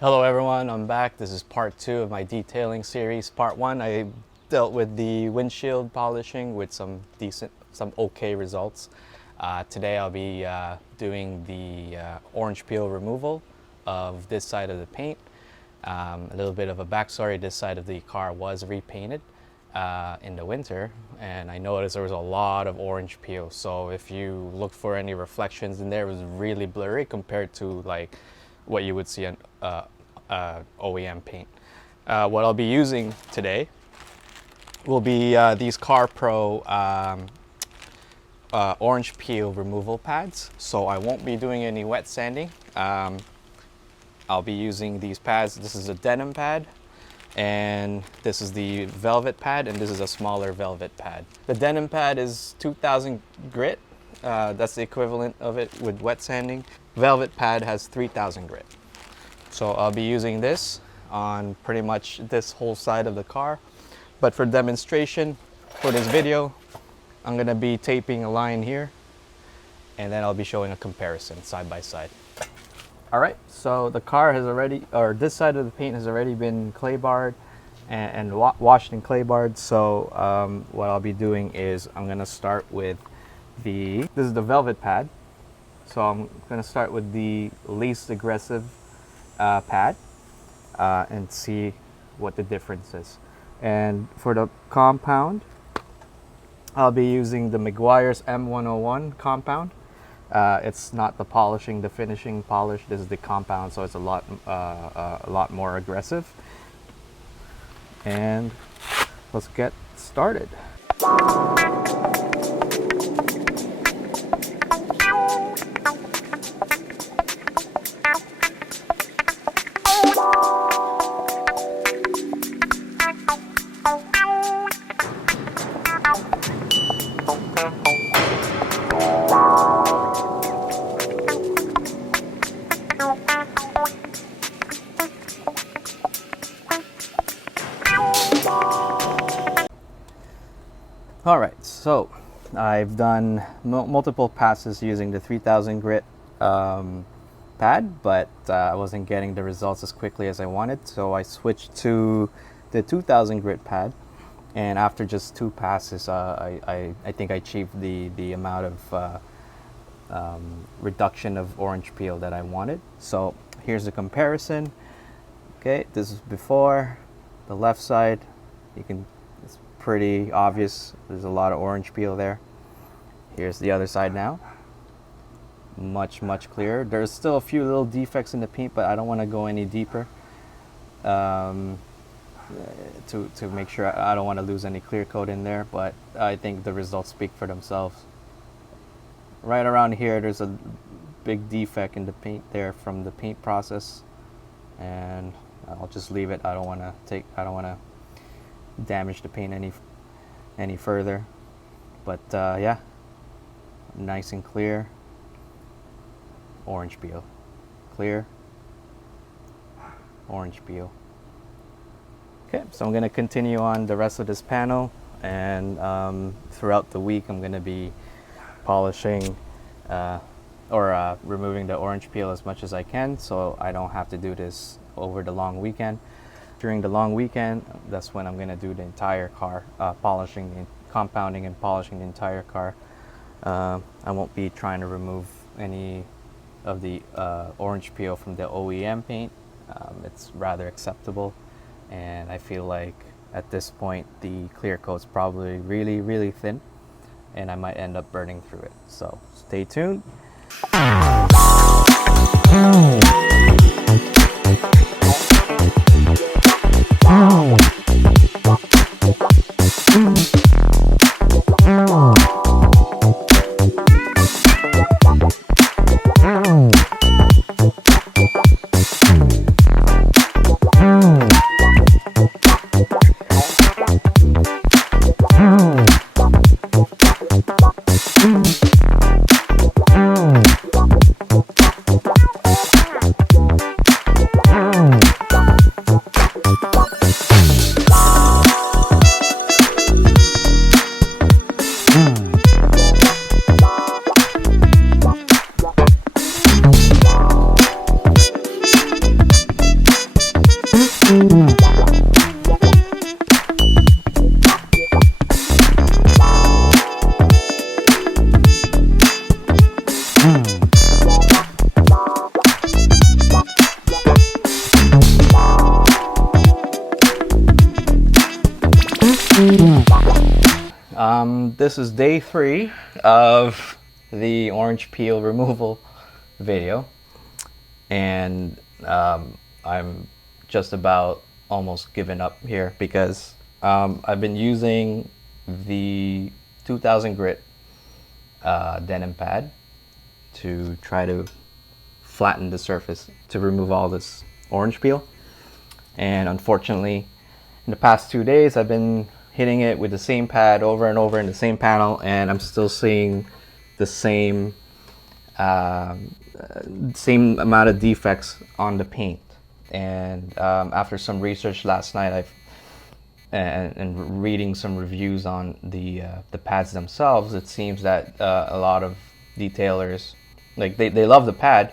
Hello everyone, I'm back. This is part 2 of my detailing series. Part 1, I dealt with the windshield polishing with some okay results. Today I'll be doing the orange peel removal of this side of the paint. A little bit of a backstory, this side of the car was repainted in the winter, and I noticed there was a lot of orange peel. So if you look for any reflections in there, it was really blurry compared to like what you would see on OEM paint. What I'll be using today will be these CARPRO orange peel removal pads. So I won't be doing any wet sanding. I'll be using these pads. This is a denim pad, and this is the velvet pad, and this is a smaller velvet pad. The denim pad is 2000 grit. That's the equivalent of it with wet sanding. Velvet pad has 3000 grit. So I'll be using this on pretty much this whole side of the car. But for demonstration, for this video, I'm gonna be taping a line here, and then I'll be showing a comparison side by side. All right, so the car has already, or this side of the paint has already been clay barred and washed in clay barred. So what I'll be doing is I'm gonna start with this is the velvet pad. So I'm gonna start with the least aggressive pad and see what the difference is. And for the compound, I'll be using the Meguiar's M101 compound. It's not the polishing, the finishing polish. This is the compound, so it's a lot more aggressive. And let's get started. All right, so I've done multiple passes using the 3000 grit pad, but I wasn't getting the results as quickly as I wanted, so I switched to the 2000 grit pad. And after just 2 passes, I think I achieved the amount of reduction of orange peel that I wanted. So here's the comparison. Okay, this is before. The left side, it's pretty obvious. There's a lot of orange peel there. Here's the other side now. Much clearer. There's still a few little defects in the paint, but I don't want to go any deeper. To make sure I don't want to lose any clear coat in there, but I think the results speak for themselves. Right around here, there's a big defect in the paint there from the paint process, and I'll just leave it. I don't want to damage the paint any further. But yeah, nice and clear. Orange peel, clear. Orange peel. Okay, so I'm going to continue on the rest of this panel, and throughout the week I'm going to be polishing or removing the orange peel as much as I can, so I don't have to do this over the long weekend. During the long weekend, that's when I'm going to do the entire car, compounding and polishing the entire car. I won't be trying to remove any of the orange peel from the OEM paint. It's rather acceptable. And I feel like at this point the clear coat's probably really thin, and I might end up burning through it. So stay tuned. This is day 3 of the orange peel removal video, and I'm just about almost given up here because I've been using the 2000 grit denim pad to try to flatten the surface to remove all this orange peel. And unfortunately, in the past 2 days, I've been hitting it with the same pad over and over in the same panel, and I'm still seeing the same amount of defects on the paint. And after some research last night, and reading some reviews on the pads themselves, it seems that a lot of detailers, like they love the pad.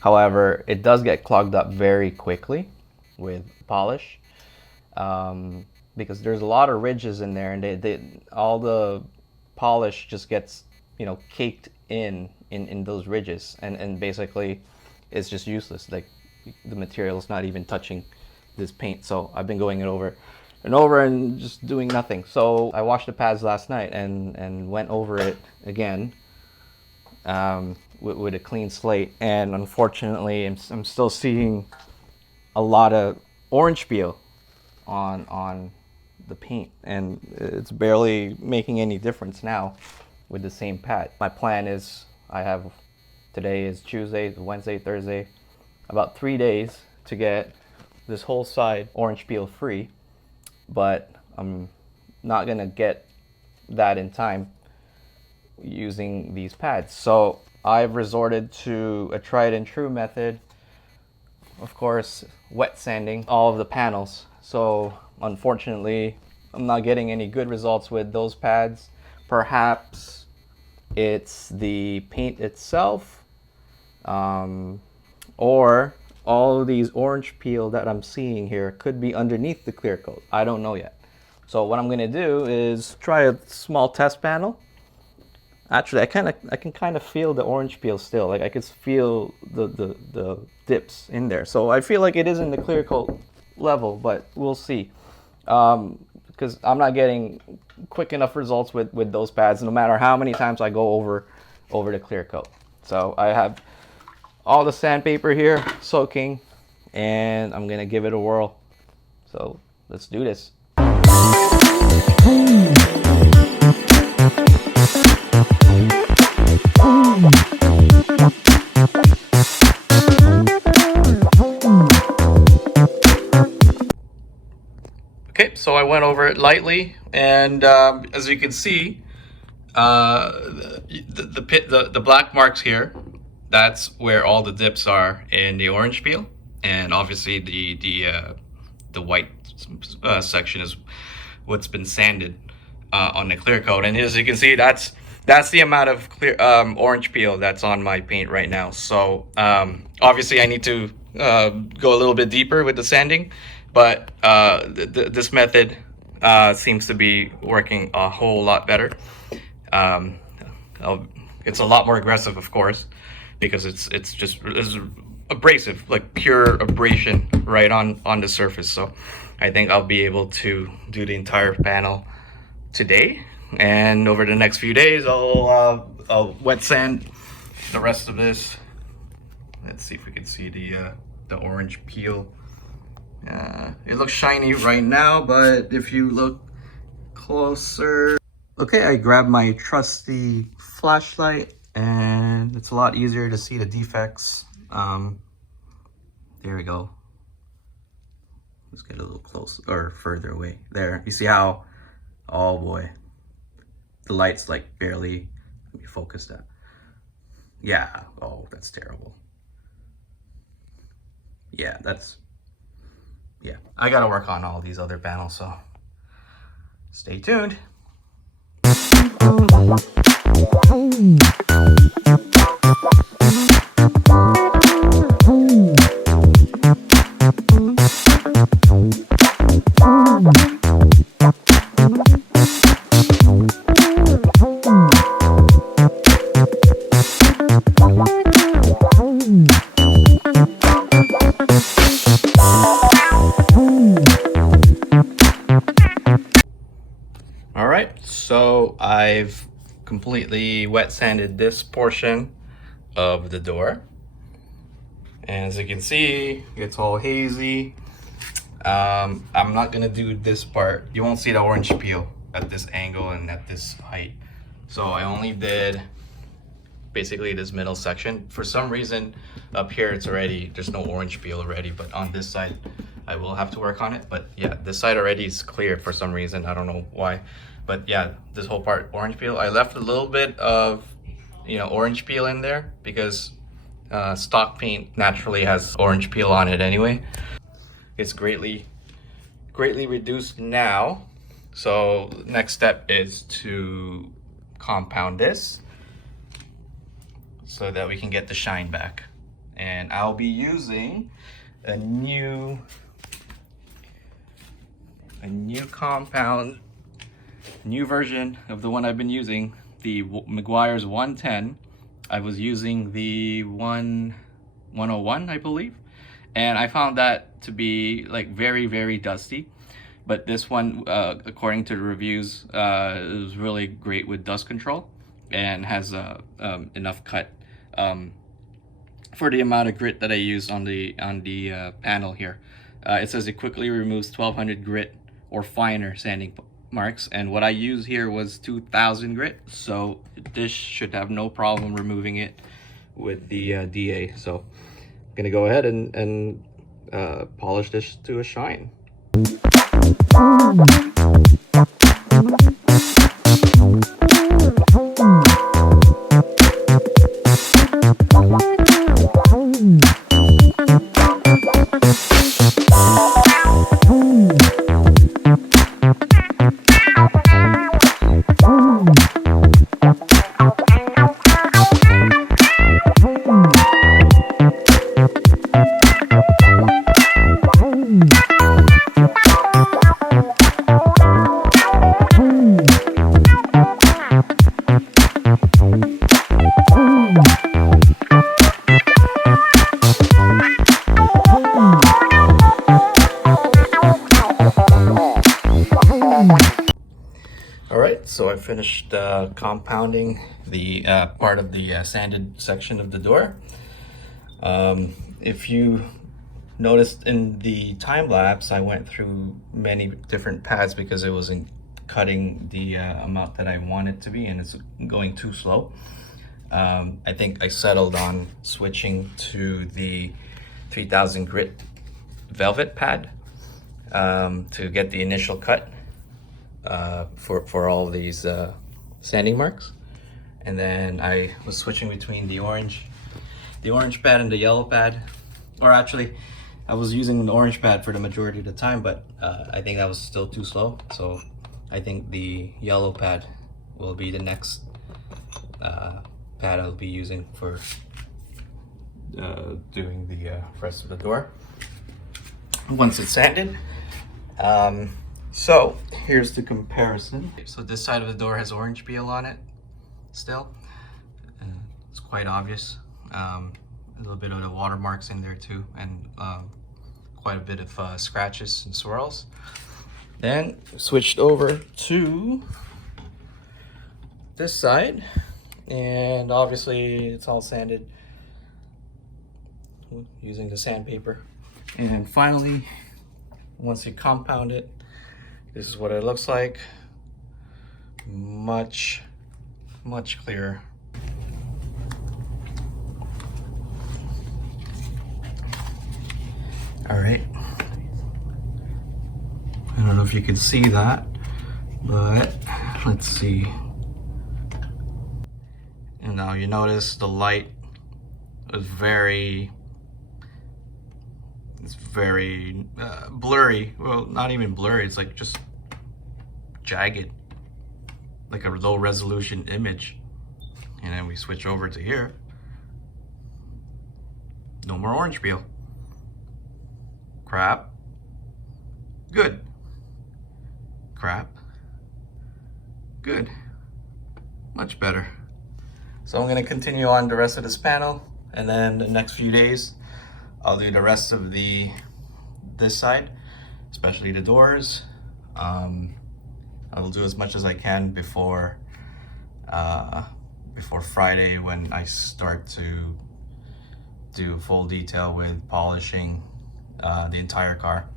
However, it does get clogged up very quickly with polish, because there's a lot of ridges in there, and all the polish just gets, you know, caked in those ridges, and basically it's just useless. Like, the material is not even touching this paint. So I've been going it over and over and just doing nothing. So I washed the pads last night and went over it again with a clean slate, and unfortunately I'm still seeing a lot of orange peel on the paint, and it's barely making any difference now with the same pad. My plan is, today is Tuesday, Wednesday, Thursday, about 3 days to get this whole side orange peel free, but I'm not gonna get that in time using these pads. So I've resorted to a tried and true method, of course, wet sanding all of the panels. So unfortunately, I'm not getting any good results with those pads. Perhaps it's the paint itself, or all of these orange peel that I'm seeing here could be underneath the clear coat. I don't know yet. So what I'm gonna do is try a small test panel. Actually, I can kind of feel the orange peel still. Like, I could feel the dips in there. So I feel like it is in the clear coat level, but we'll see. Because I'm not getting quick enough results with those pads, no matter how many times I go over the clear coat. So I have all the sandpaper here soaking, and I'm gonna give it a whirl. So let's do this. Okay, so I went over it lightly, and as you can see, the black marks here, that's where all the dips are in the orange peel, and obviously the white section is what's been sanded on the clear coat. And as you can see, that's the amount of clear orange peel that's on my paint right now. So obviously I need to go a little bit deeper with the sanding, but this method seems to be working a whole lot better. It's a lot more aggressive, of course, because it's abrasive, like pure abrasion right on the surface. So I think I'll be able to do the entire panel today, and over the next few days I'll wet sand the rest of this. Let's see if we can see the orange peel. It looks shiny right now, but if you look closer, okay, I grabbed my trusty flashlight, and it's a lot easier to see the defects. There we go. Let's get a little closer, or further away. There, you see how, oh boy, the light's like barely, let me focus that. Yeah, oh, that's terrible. Yeah, yeah, I gotta work on all these other panels, so stay tuned. All right, so I I've completely wet sanded this portion of the door. And as you can see, it's all hazy. I'm not gonna do this part. You won't see the orange peel at this angle and at this height. So I only did basically this middle section. For some reason up here there's no orange peel already, but on this side I will have to work on it. But yeah, this side already is clear for some reason. I don't know why. But yeah, this whole part orange peel. I left a little bit of, you know, orange peel in there because stock paint naturally has orange peel on it anyway. It's greatly reduced now. So next step is to compound this so that we can get the shine back. And I'll be using a new compound, new version of the one I've been using, the Meguiar's 110. I was using the 101, I believe, and I found that to be like very dusty. But this one, according to the reviews, is really great with dust control and has enough cut for the amount of grit that I use on the panel here. It says it quickly removes 1200 grit or finer sanding marks, and what I used here was 2000 grit, so this should have no problem removing it with the DA. So I'm gonna go ahead and polish this to a shine. So I finished compounding the part of the sanded section of the door. If you noticed in the time lapse, I went through many different pads because it wasn't cutting the amount that I wanted to be, and it's going too slow. I think I settled on switching to the 3000 grit velvet pad to get the initial cut for all these sanding marks. And then I was switching between the orange pad and the yellow pad, or actually I was using the orange pad for the majority of the time, but I think that was still too slow. So I think the yellow pad will be the next pad I'll be using for doing the rest of the door once it's sanded. So here's the comparison. So this side of the door has orange peel on it still. It's quite obvious. A little bit of the watermarks in there too, and quite a bit of scratches and swirls. Then switched over to this side, and obviously it's all sanded using the sandpaper. And finally, once you compound it, this is what it looks like. Much clearer. All right. I don't know if you can see that, but let's see. And now you notice the light is very blurry. Well, not even blurry, it's like just jagged, like a low resolution image. And then we switch over to here. No more orange peel. Crap. Good. Crap. Good. Much better. So I'm gonna continue on the rest of this panel, and then the next few days I'll do the rest of this side, especially the doors. I will do as much as I can before before Friday when I start to do full detail with polishing the entire car.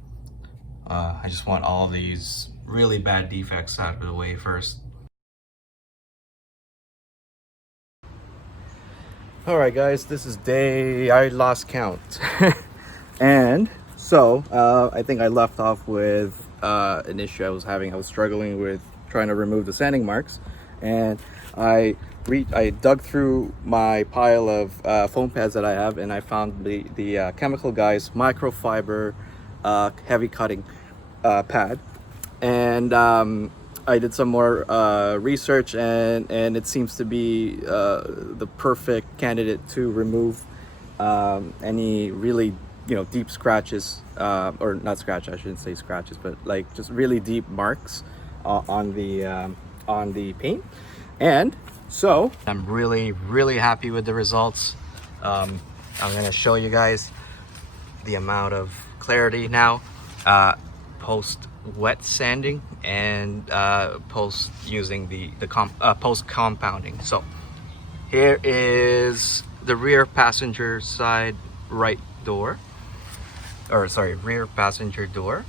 I just want all these really bad defects out of the way first. All right, guys, this is day, I lost count. And so I think I left off with an issue I was having. I was struggling with trying to remove the sanding marks, and I dug through my pile of foam pads that I have, and I found the Chemical Guys Microfiber heavy cutting pad. And I did some more research, and it seems to be the perfect candidate to remove any really deep scratches, or not scratch, I shouldn't say scratches, but like just really deep marks on the paint. And so I'm really happy with the results. I'm gonna show you guys the amount of clarity now post wet sanding and post using the post compounding. So here is the rear passenger side right door, or sorry, rear passenger door.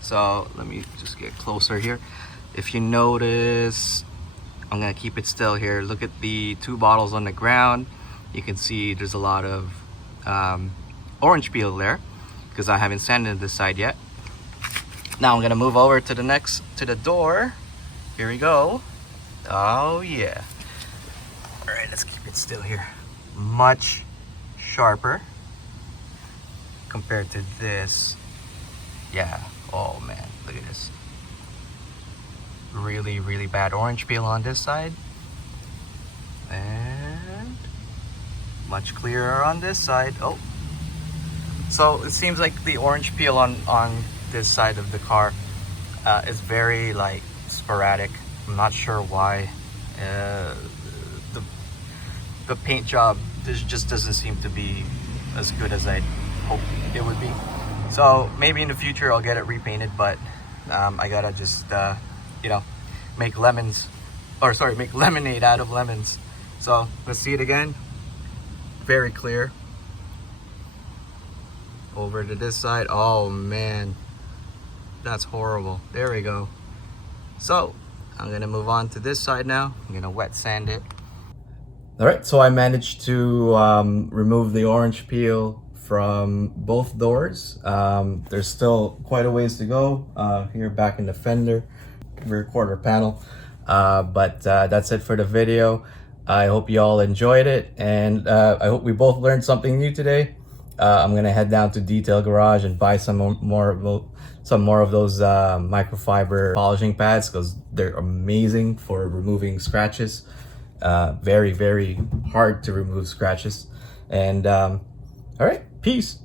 So let me just get closer here. If you notice, I'm gonna keep it still here. Look at the 2 bottles on the ground. You can see there's a lot of orange peel there because I haven't sanded this side yet. Now I'm gonna move over to the door. Here we go. Oh yeah. All right, let's keep it still here. Much sharper compared to this. Yeah, oh man, look at this. Really bad orange peel on this side, and much clearer on this side. Oh, so it seems like the orange peel on this side of the car is very like sporadic. I'm not sure why. The paint job just doesn't seem to be as good as I hope it would be. So maybe in the future I'll get it repainted, but I gotta just make make lemonade out of lemons. So let's see it again. Very clear. Over to this side. Oh man, that's horrible. There we go. So I'm gonna move on to this side now. I'm gonna wet sand it. All right, so I managed to remove the orange peel from both doors. There's still quite a ways to go here back in the fender, rear quarter panel. But that's it for the video. I hope you all enjoyed it, and I hope we both learned something new today. I'm gonna head down to Detail Garage and buy some more of those microfiber polishing pads because they're amazing for removing scratches. Very hard to remove scratches. And all right, peace.